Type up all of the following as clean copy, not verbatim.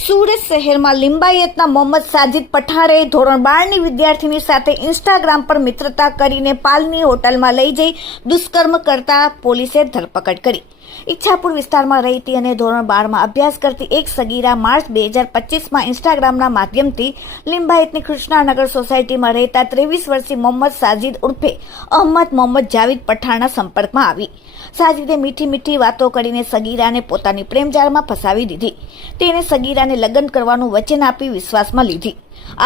સુરત શહેરમાં લિંબાયતના મોહમ્મદ સાજિદ પઠાણે ધોરણ 12ની વિદ્યાર્થીની સાથે ઇન્સ્ટાગ્રામ પર મિત્રતા કરીને પાલની હોટલમાં લઈ જઈ દુષ્કર્મ કરતા પોલીસે ધરપકડ કરી. ઈચ્છાપુર વિસ્તારમાં રહેતી અને ધોરણ 12માં અભ્યાસ કરતી એક સગીરા માર્ચ 2025માં ઇન્સ્ટાગ્રામના માધ્યમથી લિંબાયતની કૃષ્ણાનગર સોસાયટીમાં રહેતા 23 વર્ષીય મોહમ્મદ સાજિદ ઉર્ફે અહમદ મોહમ્મદ જાવીદ પઠાણના સંપર્કમાં આવી. સાજિદે મીઠી વાતો કરીને સગીરાને પોતાની પ્રેમજાળમાં ફસાવી દીધી. તેને સગીરાને લગ્ન કરવાનું વચન આપી વિશ્વાસમાં લીધી.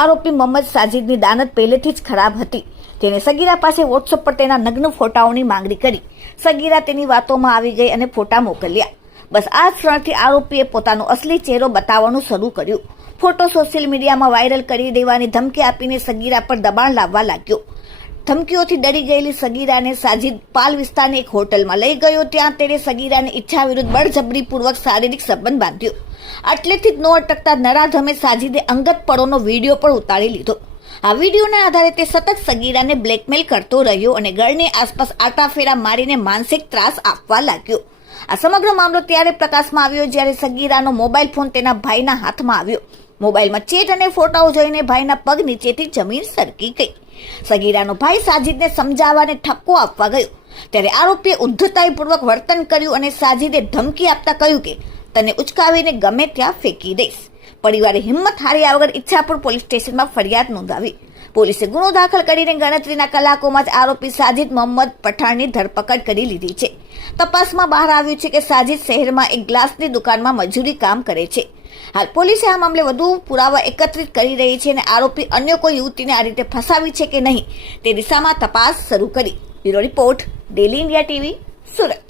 આરોપી મોહમ્મદ સાજિદની દાનત પહેલેથી જ ખરાબ હતી. તેને સગીરા પાસે વોટ્સએપ પર તેના નગ્ન ફોટાઓની માંગણી કરી. સગીરા તેની વાતોમાં આવી ગઈ અને ફોટા મોકલ્યા. બસ આ જ ક્ષણથી આરોપીએ પોતાનો અસલી ચહેરો બતાવવાનું શરૂ કર્યું. ફોટો સોશિયલ મીડિયામાં વાયરલ કરી દેવાની ધમકી આપીને સગીરા પર દબાણ લાવવા લાગ્યો. ધમકીઓથી ડરી ગયેલી સગીરાને સાજિદ પાલ વિસ્તારની એક હોટલમાં લઈ ગયો. ત્યાં તેણે સગીરાને ઈચ્છા વિરુદ્ધ બળજબરીપૂર્વક શારીરિક સંબંધ બાંધ્યો. આટલેથી જ ન અટકતા નરાધમે સાજિદે અંગત પળોનો વિડીયો પણ ઉતારી લીધો. આ વિડીયોના આધારે તે સતત સગીરાને બ્લેકમેલ કરતો રહ્યો અને ઘરની આસપાસ આટાફેરા મારીને માનસિક ત્રાસ આપવા લાગ્યો. આ સમગ્ર મામલો ત્યારે પ્રકાશમાં આવ્યો જ્યારે સગીરાનો મોબાઈલ ફોન તેના ભાઈના હાથમાં આવ્યો. મોબાઈલમાં ચેટ અને ફોટાઓ જોઈને ભાઈના પગ નીચેથી જમીન સરકી ગઈ. સગીરાનો ભાઈ સાજિદને સમજાવવાને ઠપકો આપવા ગયો ત્યારે આરોપીએ ઉદ્ધતાઈપૂર્વક વર્તન કર્યું અને સાજિદે ધમકી આપતા કહ્યું કે તને ઉચકાવીને ગમે ત્યાં ફેંકી દઈશ. પરિવારે હિંમત હાર્યા વગર ઈચ્છાપુર પોલીસ સ્ટેશનમાં ફરિયાદ નોંધાવી. પોલીસે ગુનો દાખલ કરીને ગણતરીના કલાકોમાં જ આરોપી સાજિદ મોહમ્મદ પઠાણની ધરપકડ કરી લીધી છે. તપાસમાં બહાર આવ્યું છે કે સાજિદ શહેરમાં એક ગ્લાસની દુકાનમાં મજૂરી કામ કરે છે. હાલ પોલીસે આ મામલે વધુ પુરાવા એકત્રિત કરી રહી છે અને આરોપી અન્ય કોઈ યુવતીને આ રીતે ફસાવી છે કે નહીં તે દિશામાં તપાસ શરૂ કરી. Bureau report, daily India TV, Surat.